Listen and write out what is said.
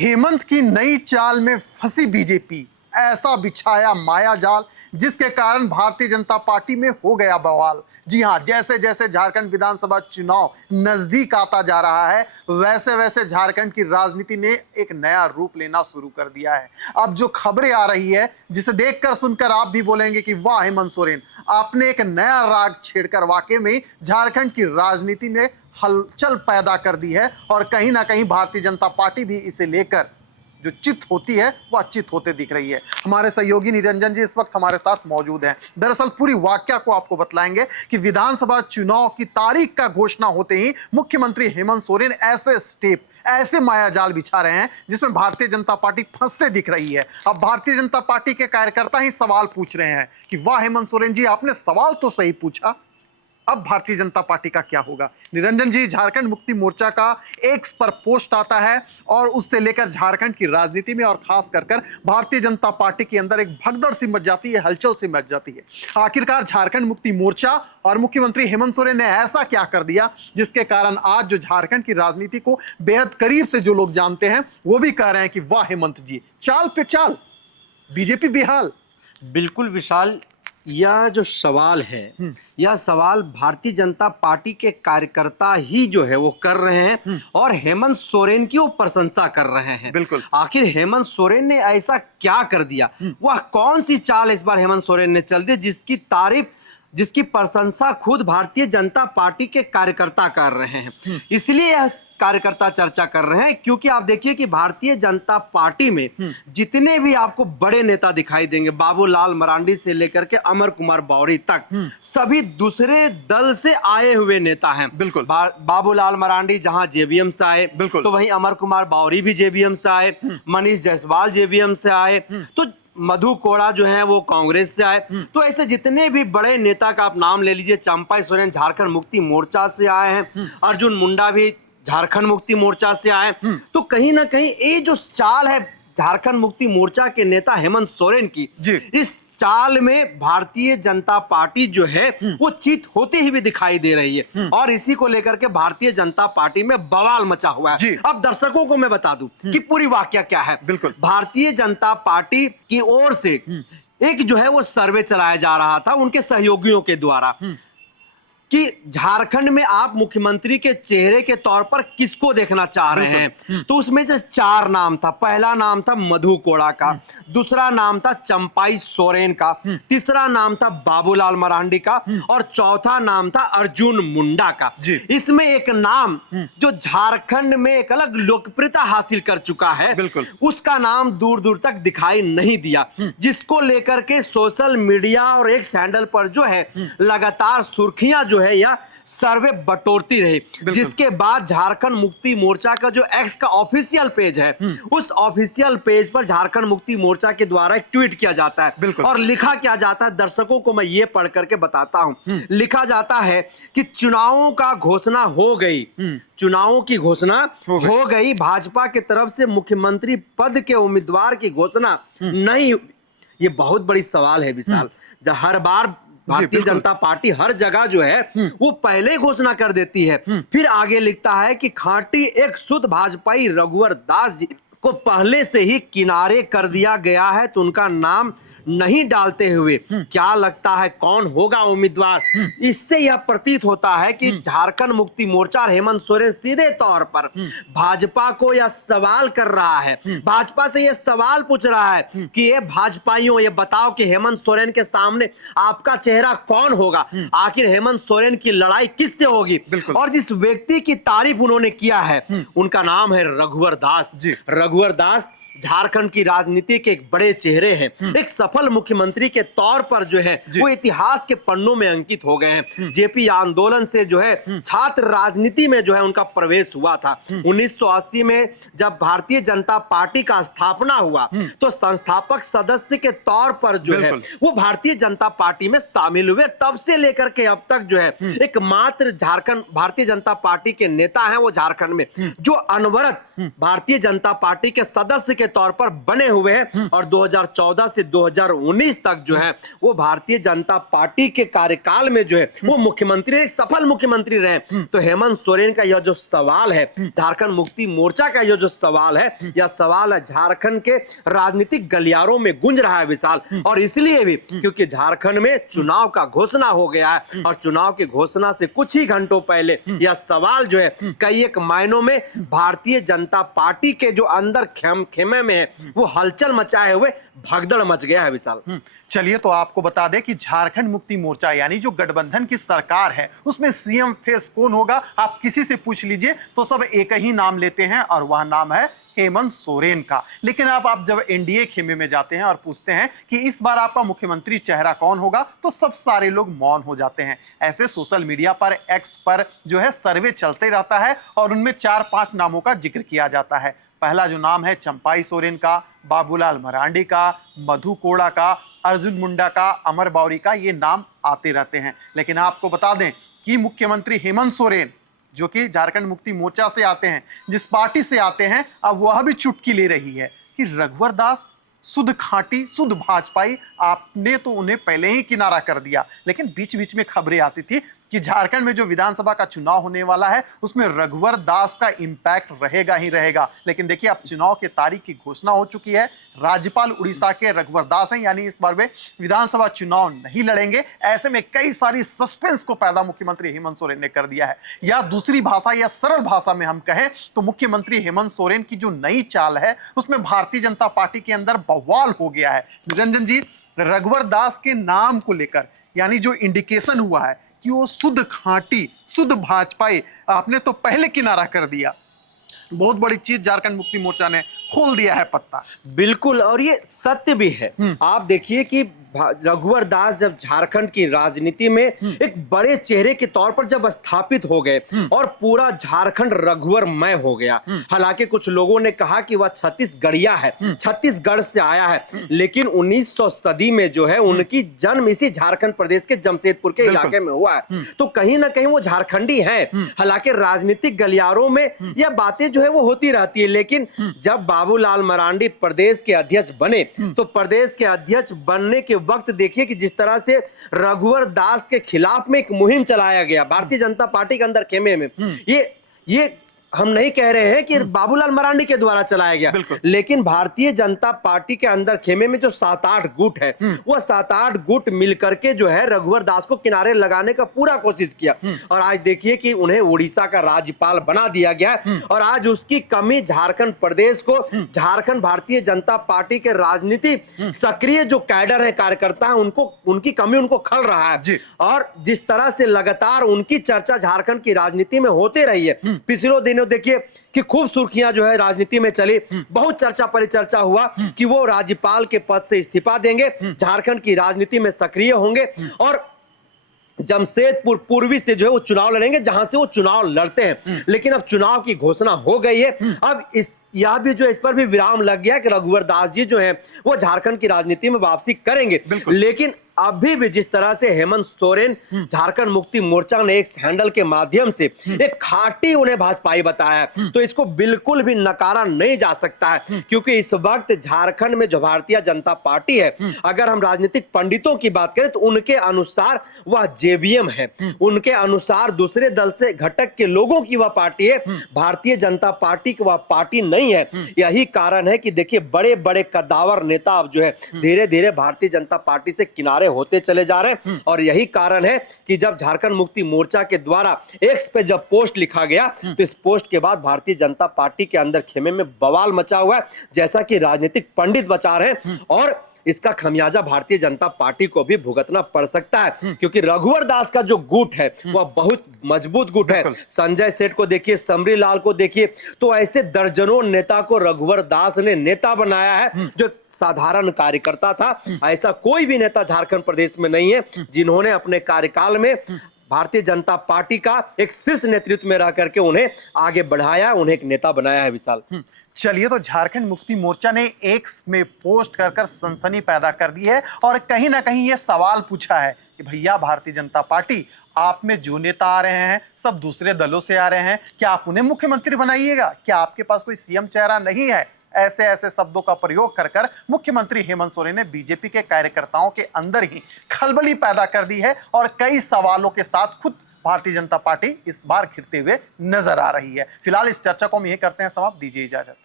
हेमंत की नई चाल में फंसी बीजेपी, ऐसा बिछाया माया जाल जिसके कारण भारतीय जनता पार्टी में हो गया बवाल। जी हां, जैसे जैसे झारखंड विधानसभा चुनाव नजदीक आता जा रहा है, वैसे वैसे झारखंड की राजनीति ने एक नया रूप लेना शुरू कर दिया है। अब जो खबरें आ रही है, जिसे देखकर सुनकर आप भी बोलेंगे कि वाह हेमंत सोरेन, आपने एक नया राग छेड़कर वाकई में झारखंड की राजनीति में हलचल पैदा कर दी है। और कहीं ना कहीं भारतीय जनता पार्टी भी इसे लेकर जो चित होती है वह चित होते दिख रही है। हमारे सहयोगी निरंजन जी इस वक्त हमारे साथ मौजूद हैं। दरअसल पूरी वाकया को आपको बतलाएंगे कि विधानसभा चुनाव की तारीख का घोषणा होते ही मुख्यमंत्री हेमंत सोरेन ऐसे स्टेप, ऐसे मायाजाल बिछा रहे हैं जिसमें भारतीय जनता पार्टी फंसते दिख रही है। अब भारतीय जनता पार्टी के कार्यकर्ता ही सवाल पूछ रहे हैं कि वाह हेमंत सोरेन जी, आपने सवाल तो सही पूछा, अब भारतीय जनता पार्टी का क्या होगा। निरंजन जी, झारखंड मुक्ति मोर्चा का एक्स पर पोस्ट आता है और उससे लेकर झारखंड की राजनीति में और खास कर भारतीय जनता पार्टी के अंदर एक भगदड़ सी मच जाती है, हलचल सी मच जाती है। आखिरकार झारखंड मुक्ति मोर्चा और मुख्यमंत्री हेमंत सोरेन ने ऐसा क्या कर दिया जिसके कारण आज जो झारखंड की राजनीति को बेहद करीब से जो लोग जानते हैं वो भी कह रहे हैं कि वाह हेमंत जी, चाल पे चाल, बीजेपी बेहाल। बिल्कुल विशाल, यह जो सवाल है, यह सवाल भारतीय जनता पार्टी के कार्यकर्ता ही जो है वो कर रहे हैं और हेमंत सोरेन की वो प्रशंसा कर रहे हैं। बिल्कुल। आखिर हेमंत सोरेन ने ऐसा क्या कर दिया, वह कौन सी चाल इस बार हेमंत सोरेन ने चल दी जिसकी तारीफ, जिसकी प्रशंसा खुद भारतीय जनता पार्टी के कार्यकर्ता कर रहे हैं। इसलिए यह कार्यकर्ता चर्चा कर रहे हैं क्योंकि आप देखिए कि भारतीय जनता पार्टी में जितने भी आपको बड़े नेता दिखाई देंगे, बाबूलाल मरांडी से लेकर के अमर कुमार बावरी तक, सभी दूसरे दल से आए हुए नेता हैं। बिल्कुल। बाबूलाल मरांडी जहां जेबीएम से आए, बिल्कुल, तो वहीं अमर कुमार बावरी भी जेबीएम से आए, मनीष जायसवाल जेबीएम से आए, तो मधु कोड़ा जो है वो कांग्रेस से आए। तो ऐसे जितने भी बड़े नेता का आप नाम ले लीजिए, चंपाई सोरेन झारखंड मुक्ति मोर्चा से आए हैं, अर्जुन मुंडा भी झारखंड मुक्ति मोर्चा से आए। तो कहीं ना कहीं ये जो चाल है झारखंड मुक्ति मोर्चा के नेता हेमंत सोरेन की, इस चाल में भारतीय जनता पार्टी जो है वो चित होते ही भी दिखाई दे रही है और इसी को लेकर के भारतीय जनता पार्टी में बवाल मचा हुआ है। अब दर्शकों को मैं बता दूं कि पूरी वाकया क्या है। बिल्कुल। भारतीय जनता पार्टी की ओर से एक जो है वो सर्वे चलाया जा रहा था उनके सहयोगियों के द्वारा कि झारखंड में आप मुख्यमंत्री के चेहरे के तौर पर किसको देखना चाह रहे हैं। तो उसमें से 4 नाम था। पहला नाम था मधु कोड़ा का, दूसरा नाम था चंपाई सोरेन का, तीसरा नाम था बाबूलाल मरांडी का और चौथा नाम था अर्जुन मुंडा का। इसमें एक नाम जो झारखंड में एक अलग लोकप्रियता हासिल कर चुका है, बिल्कुल, उसका नाम दूर दूर तक दिखाई नहीं दिया, जिसको लेकर के सोशल मीडिया और एक सैंडल पर जो है लगातार सुर्खियां जो है या सर्वे बटोरती रही, जिसके बाद झारखंड मुक्ति मोर्चा का जो एक्स का ऑफिशियल पेज है, उस ऑफिशियल पेज पर झारखंड मुक्ति मोर्चा के द्वारा एक ट्वीट किया जाता है और लिखा क्या जाता है, दर्शकों को मैं ये पढ़ करके बताता हूं। लिखा जाता है कि चुनावों का घोषणा हो गई, चुनावों की घोषणा हो गई, भाजपा की तरफ से मुख्यमंत्री पद के उम्मीदवार की घोषणा नहीं। ये बहुत बड़ी सवाल है विशाल। जब हर बार भारतीय जनता पार्टी हर जगह जो है वो पहले घोषणा कर देती है, फिर आगे लिखता है कि खांटी एक शुद्ध भाजपाई रघुवर दास जी को पहले से ही किनारे कर दिया गया है, तो उनका नाम नहीं डालते हुए क्या लगता है कौन होगा उम्मीदवार। इससे यह प्रतीत होता है कि झारखंड मुक्ति मोर्चा और हेमंत सोरेन सीधे तौर पर भाजपा को यह सवाल कर रहा है, भाजपा से यह सवाल पूछ रहा है कि ये भाजपाइयों, ये बताओ कि हेमंत सोरेन के सामने आपका चेहरा कौन होगा, आखिर हेमंत सोरेन की लड़ाई किससे होगी। और जिस व्यक्ति की तारीफ उन्होंने किया है उनका नाम है रघुवर दास। रघुवर दास झारखंड की राजनीति के एक बड़े चेहरे हैं, एक सफल मुख्यमंत्री के तौर पर जो है वो इतिहास के पन्नों में अंकित हो गए हैं। जेपी आंदोलन से जो है छात्र राजनीति में जो है उनका प्रवेश हुआ था। 1980 में जब भारतीय जनता पार्टी का स्थापना हुआ तो संस्थापक सदस्य के तौर पर जो है वो भारतीय जनता पार्टी में शामिल हुए। तब से लेकर के अब तक जो है एकमात्र झारखंड भारतीय जनता पार्टी के नेता हैं वो झारखंड में जो अनवरत भारतीय जनता पार्टी के सदस्य के तौर पर बने हुए हैं और 2014 से 2019 तक जो है वो भारतीय जनता पार्टी के कार्यकाल में जो है वो मुख्यमंत्री, सफल मुख्यमंत्री रहे। तो हेमंत सोरेन का यह जो सवाल है, झारखंड मुक्ति मोर्चा का यह जो सवाल है, यह सवाल है झारखंड के राजनीतिक गलियारों में गूंज रहा है विशाल। और इसलिए भी क्योंकि झारखंड में चुनाव का घोषणा हो गया है और चुनाव की घोषणा से कुछ ही घंटों पहले यह सवाल जो है कई एक मायनों में भारतीय जनता पार्टी के जो अंदर खेमे में है वो हलचल मचाए हुए भगदड़ मच गया है विशाल। चलिए तो आपको बता दें कि झारखंड मुक्ति मोर्चा यानी जो गठबंधन की सरकार है उसमें सीएम फेस कौन होगा, आप किसी से पूछ लीजिए तो सब एक ही नाम लेते हैं और वह नाम है हेमंत सोरेन का। लेकिन आप जब एनडीए खेमे में जाते हैं और पूछते हैं कि इस बार आपका मुख्यमंत्री चेहरा कौन होगा तो सब सारे लोग मौन हो जाते हैं। ऐसे सोशल मीडिया पर, एक्स पर जो है सर्वे चलते रहता है और उनमें 4-5 नामों का जिक्र किया जाता है। पहला जो नाम है चंपाई सोरेन का, बाबूलाल मरांडी का, मधु कोड़ा का, अर्जुन मुंडा का, अमर बावरी का, ये नाम आते रहते हैं। लेकिन आपको बता दें कि मुख्यमंत्री हेमंत सोरेन जो कि झारखंड मुक्ति मोर्चा से आते हैं, जिस पार्टी से आते हैं, अब वह भी चुटकी ले रही है कि रघुवर दास शुद्ध खांटी, शुद्ध भाजपाई, आपने तो उन्हें पहले ही किनारा कर दिया। लेकिन बीच बीच में खबरें आती थी कि झारखंड में जो विधानसभा का चुनाव होने वाला है उसमें रघुवर दास का इंपैक्ट रहेगा ही रहेगा। लेकिन देखिए अब चुनाव की तारीख की घोषणा हो चुकी है। राज्यपाल उड़ीसा के रघुवर दास हैं, यानी इस बार वे विधानसभा चुनाव नहीं लड़ेंगे। ऐसे में कई सारी सस्पेंस को पैदा मुख्यमंत्री हेमंत सोरेन ने कर दिया है। या दूसरी भाषा या सरल भाषा में हम कहें तो मुख्यमंत्री हेमंत सोरेन की जो नई चाल है उसमें भारतीय जनता पार्टी के अंदर बवाल हो गया है। निरंजन जी, रघुवर दास के नाम को लेकर यानी जो इंडिकेशन हुआ है कि वो शुद्ध खांटी, शुद्ध भाजपाई, आपने तो पहले किनारा कर दिया। बहुत बड़ी चीज झारखंड मुक्ति मोर्चा ने खोल दिया है पत्ता। बिल्कुल, और ये सत्य भी है। आप देखिए कि रघुवर दास जब झारखंड की राजनीति में एक बड़े चेहरे के तौर पर जब स्थापित हो गए और पूरा झारखंड रघुवरमय हो गया। हालांकि कुछ लोगों ने कहा कि वह छत्तीसगढ़िया है, छत्तीसगढ़ से आया है, लेकिन 1900 सदी में जो है उनकी जन्म इसी झारखंड प्रदेश के जमशेदपुर के इलाके में हुआ है। तो कहीं ना कहीं वो झारखंडी है। हालांकि राजनीतिक गलियारों में यह बातें जो है वो होती रहती है। लेकिन जब बाबूलाल मरांडी प्रदेश के अध्यक्ष बने तो प्रदेश के अध्यक्ष बनने के वक्त देखिए कि जिस तरह से रघुवर दास के खिलाफ में एक मुहिम चलाया गया भारतीय जनता पार्टी के अंदर खेमे में, ये हम नहीं कह रहे हैं कि बाबूलाल मरांडी के द्वारा चलाया गया, लेकिन भारतीय जनता पार्टी के अंदर खेमे में जो 7-8 गुट है वह 7-8 गुट मिलकर के जो है रघुवर दास को किनारे लगाने का पूरा कोशिश किया। और आज देखिए कि उन्हें उड़ीसा का राज्यपाल बना दिया गया और आज उसकी कमी झारखंड प्रदेश को, झारखंड भारतीय जनता पार्टी के राजनीति सक्रिय जो कैडर है, कार्यकर्ता है, उनको उनकी कमी उनको खल रहा है। और जिस तरह से लगातार उनकी चर्चा झारखंड की राजनीति में होते रही है, पिछले दिनों देखिए कि खूब सुर्खियां जो है राजनीति में चली, बहुत चर्चा परिचर्चा हुआ कि वो राज्यपाल के पद से इस्तीफा देंगे, झारखंड की राजनीति में सक्रिय होंगे और जमशेदपुर पूर्वी से जो है वो चुनाव लड़ेंगे, जहां से वो चुनाव लड़ते हैं। लेकिन अब चुनाव की घोषणा हो गई है। अब यह भी जो इस पर भी विराम लग गया कि रघुवर दास जी जो है वो झारखंड की राजनीति में वापसी करेंगे। लेकिन अभी भी जिस तरह से हेमंत सोरेन झारखंड मुक्ति मोर्चा ने एक हैंडल के माध्यम से एक खाटी उन्हें भाजपाई बताया है, तो इसको बिल्कुल भी नकारा नहीं जा सकता है। क्योंकि इस वक्त झारखंड में जो भारतीय जनता पार्टी है, अगर हम राजनीतिक पंडितों की बात करें तो उनके अनुसार वह जेवीएम है, उनके अनुसार दूसरे दल से घटक के लोगों की वह पार्टी है, भारतीय जनता पार्टी की वह पार्टी नहीं है। यही कारण है कि देखिए बड़े बड़े कद्दावर नेता अब जो है धीरे धीरे भारतीय जनता पार्टी से किनारे होते चले जा रहे हैं। और यही कारण है कि जब झारखंड मुक्ति मोर्चा के द्वारा एक्स पे जब पोस्ट लिखा गया तो इस पोस्ट के बाद भारतीय जनता पार्टी के अंदर खेमे में बवाल मचा हुआ है, जैसा कि राजनीतिक पंडित बता रहे हैं। और इसका खमियाजा भारतीय जनता पार्टी को भी भुगतना पड़ सकता है, क्योंकि रघुवर दास का जो गुट है वह बहुत मजबूत गुट है। संजय सेठ को देखिए, समरी लाल को देखिए, तो ऐसे दर्जनों नेता को रघुवर दास ने नेता बनाया है जो साधारण कार्यकर्ता था। ऐसा कोई भी नेता झारखंड प्रदेश में नहीं है जिन्होंने अपने कार्यकाल में भारतीय जनता पार्टी का एक शीर्ष नेतृत्व में रह करके उन्हें आगे बढ़ाया, उन्हें एक नेता बनाया है विशाल। चलिए तो झारखंड मुक्ति मोर्चा ने एक्स में पोस्ट कर सनसनी पैदा कर दी है और कहीं ना कहीं यह सवाल पूछा है कि भैया भारतीय जनता पार्टी, आप में जो नेता आ रहे हैं सब दूसरे दलों से आ रहे हैं, क्या आप उन्हें मुख्यमंत्री बनाइएगा? क्या आपके पास कोई सीएम चेहरा नहीं है? ऐसे ऐसे शब्दों का प्रयोग कर कर मुख्यमंत्री हेमंत सोरेन ने बीजेपी के कार्यकर्ताओं के अंदर ही खलबली पैदा कर दी है और कई सवालों के साथ खुद भारतीय जनता पार्टी इस बार घिरते हुए नजर आ रही है। फिलहाल इस चर्चा को हम यही करते हैं समाप्त, दीजिए इजाजत।